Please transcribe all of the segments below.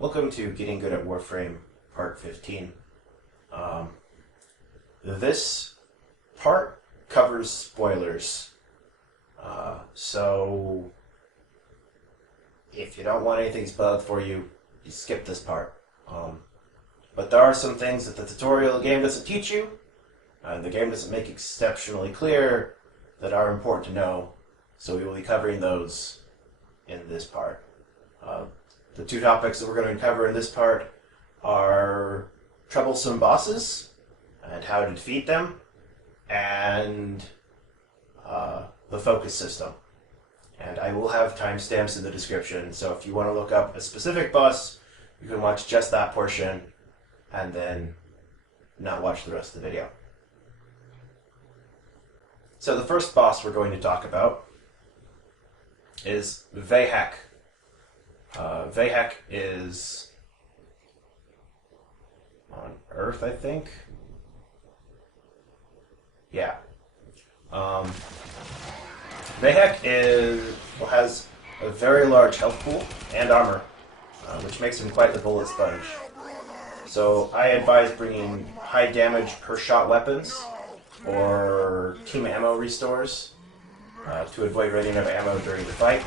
Welcome to Getting Good at Warframe, Part 15. This part covers spoilers, so if you don't want anything spoiled for you, you skip this part. But there are some things that the tutorial game doesn't teach you, and the game doesn't make exceptionally clear, that are important to know, so we will be covering those in this part. The two topics that we're going to cover in this part are troublesome bosses and how to defeat them, and the focus system. And I will have timestamps in the description, so if you want to look up a specific boss, you can watch just that portion and then not watch the rest of the video. So the first boss we're going to talk about is Vay Hek. Vay Hek is on Earth, I think. Yeah. Vay Hek has a very large health pool and armor, which makes him quite the bullet sponge. So I advise bringing high damage per shot weapons or team ammo restores to avoid running out of ammo during the fight.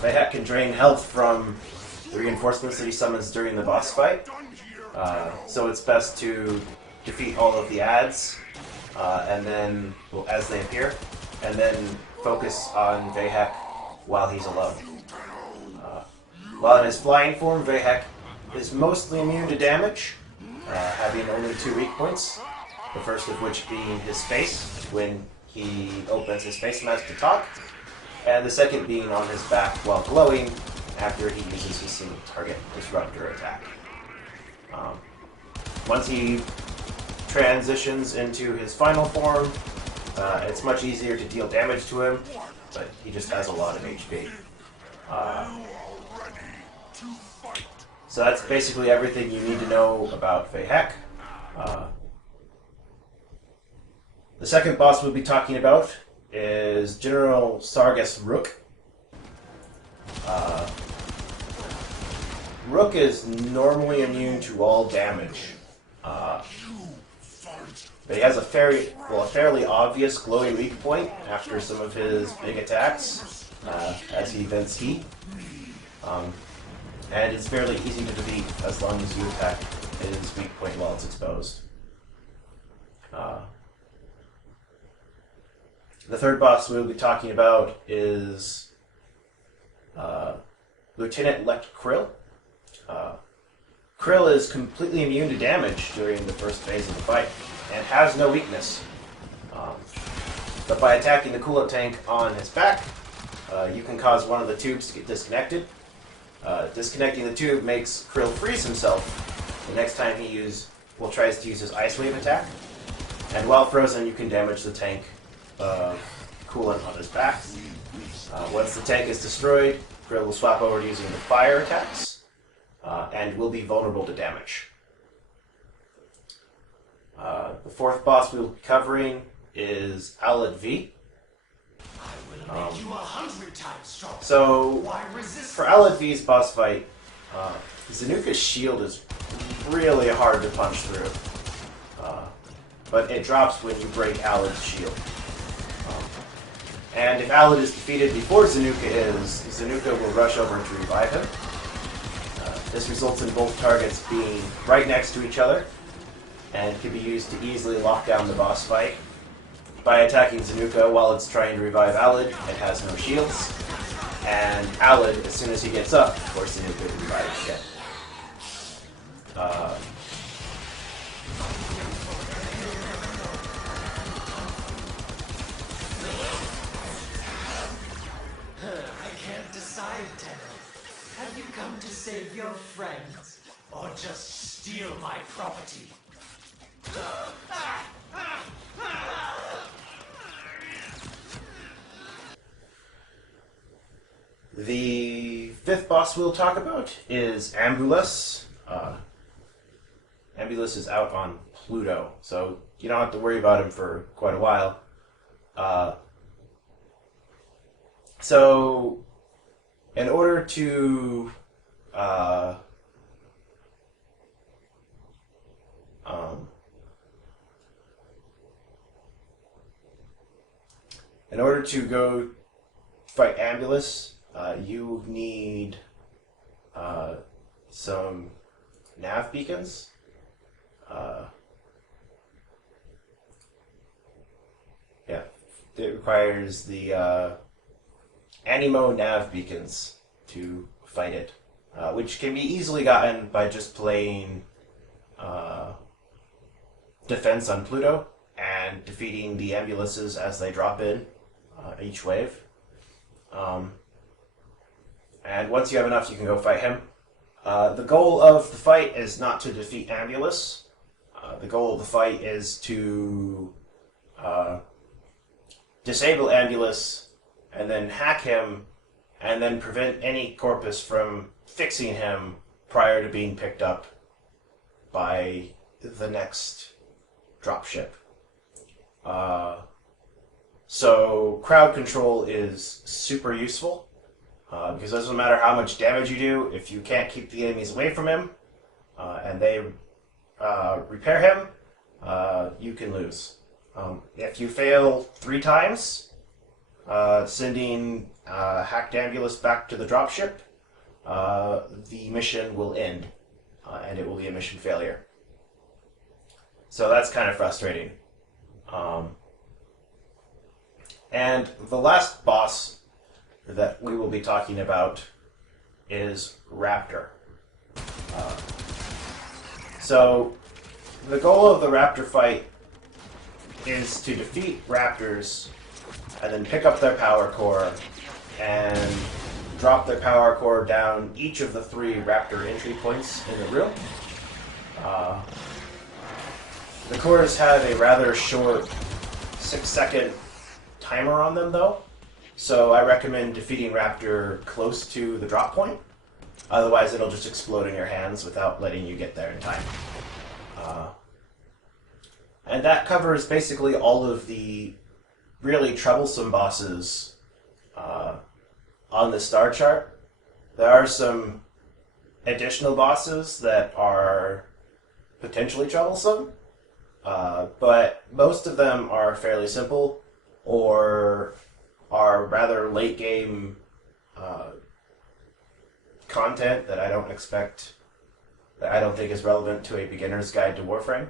Vay Hek can drain health from the reinforcements that he summons during the boss fight, so it's best to defeat all of the adds and then, as they appear, and then focus on Vay Hek while he's alone. While in his flying form, Vay Hek is mostly immune to damage, having only 2 weak points, the first of which being his face, when he opens his face mask to talk, and the second being on his back while glowing after he uses his single target disruptor attack. Once he transitions into his final form, it's much easier to deal damage to him, but he just has a lot of HP. So that's basically everything you need to know about Vay Hek. The second boss we'll be talking about is General Sargas Ruk. Ruk is normally immune to all damage, but he has a fairly obvious glowing weak point after some of his big attacks, as he vents heat, and it's fairly easy to defeat as long as you attack his weak point while it's exposed. The third boss we'll be talking about is Lieutenant Lech Krill. Krill is completely immune to damage during the first phase of the fight and has no weakness. But by attacking the coolant tank on his back, you can cause one of the tubes to get disconnected. Disconnecting the tube makes Krill freeze himself the next time he tries to use his Ice Wave attack. And while frozen, you can damage the tank coolant on his back. Once the tank is destroyed, Krill will swap over to using the fire attacks and will be vulnerable to damage. The fourth boss we'll be covering is Alad-V. So, for Alad-V's boss fight, Zanuka's shield is really hard to punch through, but it drops when you break Alad's shield. And if Alad is defeated before Zanuka is, Zanuka will rush over to revive him. This results in both targets being right next to each other, and can be used to easily lock down the boss fight. By attacking Zanuka while it's trying to revive Alad, it has no shields, and Alad, as soon as he gets up, forces Zanuka to revive again. I can't decide, Tenno. Have you come to save your friends, or just steal my property? The fifth boss we'll talk about is Ambulas. Ambulas is out on Pluto, so you don't have to worry about him for quite a while. So, in order to in order to go fight Ambulas, you need some nav beacons. Yeah, it requires the Animo nav beacons to fight it, which can be easily gotten by just playing defense on Pluto and defeating the Ambulases as they drop in each wave. And once you have enough, you can go fight him. The goal of the fight is not to defeat Ambulus. The goal of the fight is to disable Ambulus and then hack him and then prevent any Corpus from fixing him prior to being picked up by the next dropship. So crowd control is super useful because it doesn't matter how much damage you do, if you can't keep the enemies away from him and they repair him, you can lose. If you fail 3 times, sending hacked Ambulus back to the dropship, the mission will end and it will be a mission failure. So that's kind of frustrating. And the last boss that we will be talking about is Raptor. So the goal of the Raptor fight is to defeat Raptors and then pick up their power core and drop their power core down each of the 3 Raptor entry points in the room. The cores have a rather short 6-second timer on them, though, so I recommend defeating Raptor close to the drop point. Otherwise, it'll just explode in your hands without letting you get there in time. And that covers basically all of the really troublesome bosses on the star chart. There are some additional bosses that are potentially troublesome, but most of them are fairly simple or are rather late game content that I don't think is relevant to a beginner's guide to Warframe.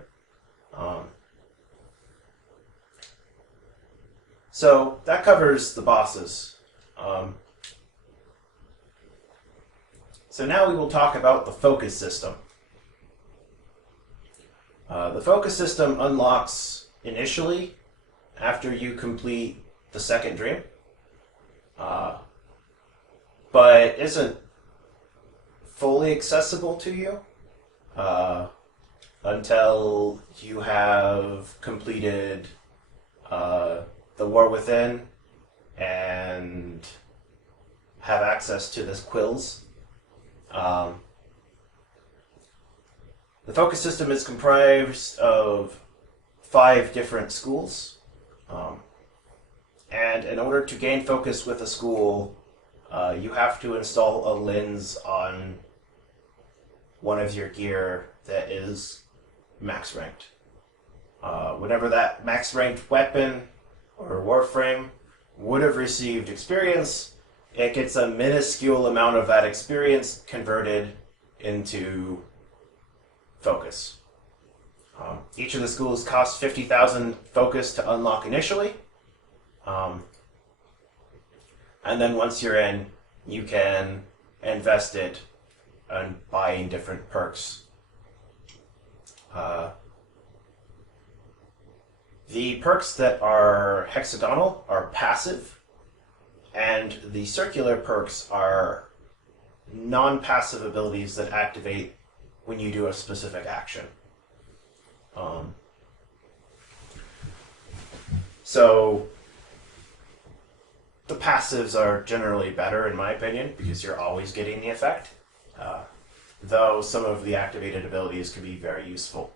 So that covers the bosses. So now we will talk about the focus system. The focus system unlocks initially after you complete the second dream, but isn't fully accessible to you until you have completed the War Within and have access to this quills. The focus system is comprised of 5 different schools. And in order to gain focus with a school, you have to install a lens on one of your gear that is max ranked. Whenever that max ranked weapon or Warframe would have received experience, it gets a minuscule amount of that experience converted into focus. Each of the schools costs 50,000 focus to unlock initially. And then once you're in, you can invest it in buying different perks. The perks that are hexagonal are passive, and the circular perks are non-passive abilities that activate when you do a specific action. So the passives are generally better, in my opinion, because you're always getting the effect, though some of the activated abilities can be very useful.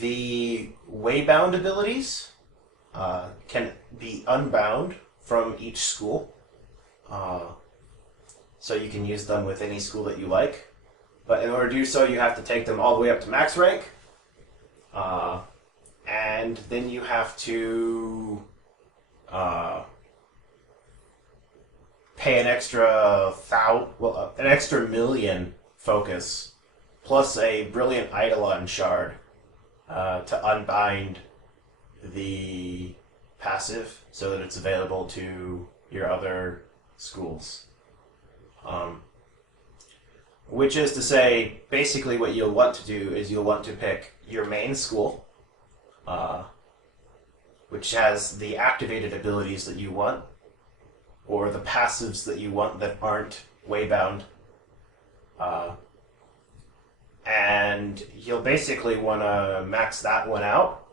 The waybound abilities can be unbound from each school. So you can use them with any school that you like. But in order to do so, you have to take them all the way up to max rank. And then you have to pay an extra million focus, plus a brilliant Eidolon shard to unbind the passive so that it's available to your other schools. Which is to say, basically what you'll want to do is you'll want to pick your main school, which has the activated abilities that you want, or the passives that you want that aren't waybound. And you'll basically want to max that one out.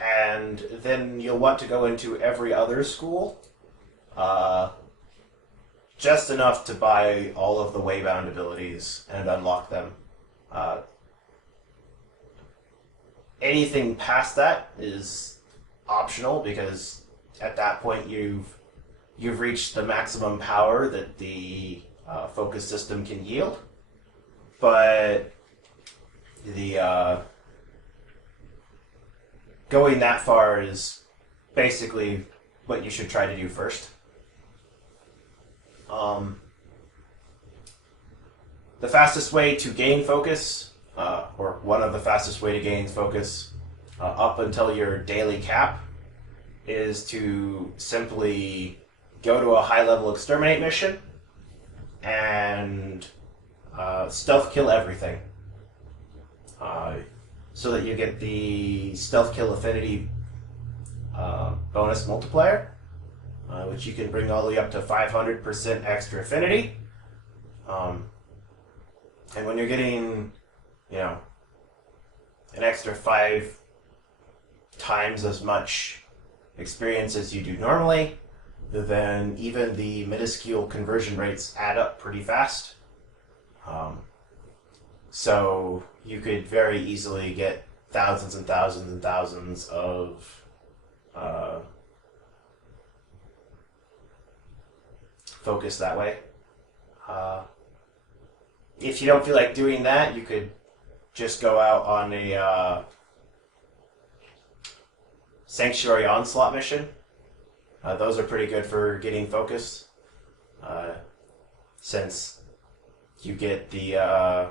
And then you'll want to go into every other school, just enough to buy all of the waybound abilities and unlock them. Anything past that is optional, because at that point you've reached the maximum power that the focus system can yield. But the going that far is basically what you should try to do first. The fastest way to gain focus, or one of the fastest way to gain focus up until your daily cap, is to simply go to a high-level exterminate mission and stealth kill everything. So that you get the stealth kill affinity bonus multiplier, which you can bring all the way up to 500% extra affinity. And when you're getting, an extra 5 times as much experience as you do normally, then even the minuscule conversion rates add up pretty fast. So you could very easily get thousands and thousands and thousands of focus that way. If you don't feel like doing that, you could just go out on a Sanctuary Onslaught mission. Those are pretty good for getting focus, since you get the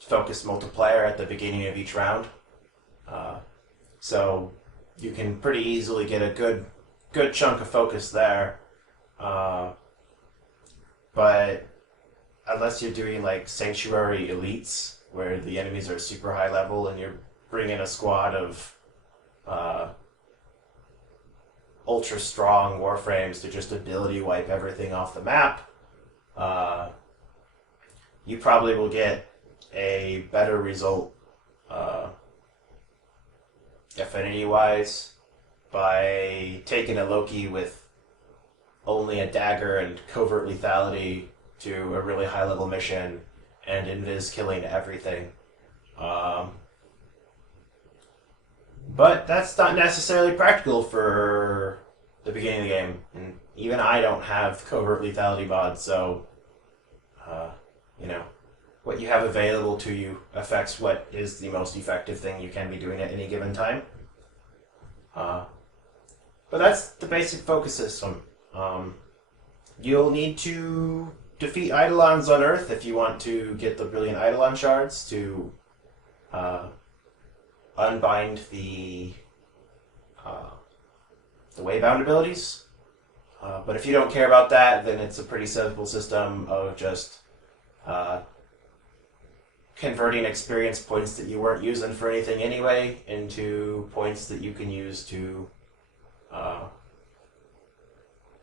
focus multiplier at the beginning of each round. So you can pretty easily get a good chunk of focus there. But unless you're doing like Sanctuary Elites, where the enemies are super high level and you're bringing a squad of ultra strong Warframes to just ability wipe everything off the map, you probably will get a better result affinity-wise by taking a Loki with only a dagger and covert lethality to a really high-level mission and invis killing everything. But that's not necessarily practical for the beginning of the game. And even I don't have covert lethality mods, so, what you have available to you affects what is the most effective thing you can be doing at any given time. But that's the basic focus system. You'll need to defeat Eidolons on Earth if you want to get the brilliant Eidolon shards to unbind the waybound abilities. But if you don't care about that, then it's a pretty simple system of just converting experience points that you weren't using for anything anyway into points that you can use to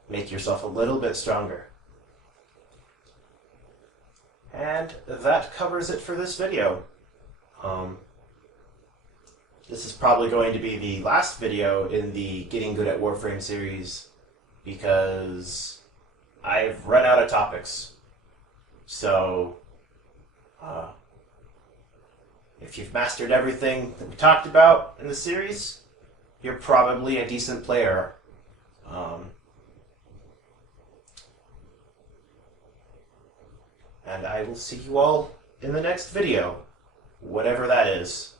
make yourself a little bit stronger. And that covers it for this video. This is probably going to be the last video in the Getting Good at Warframe series, because I've run out of topics. So, if you've mastered everything that we talked about in the series, you're probably a decent player And I will see you all in the next video, whatever that is.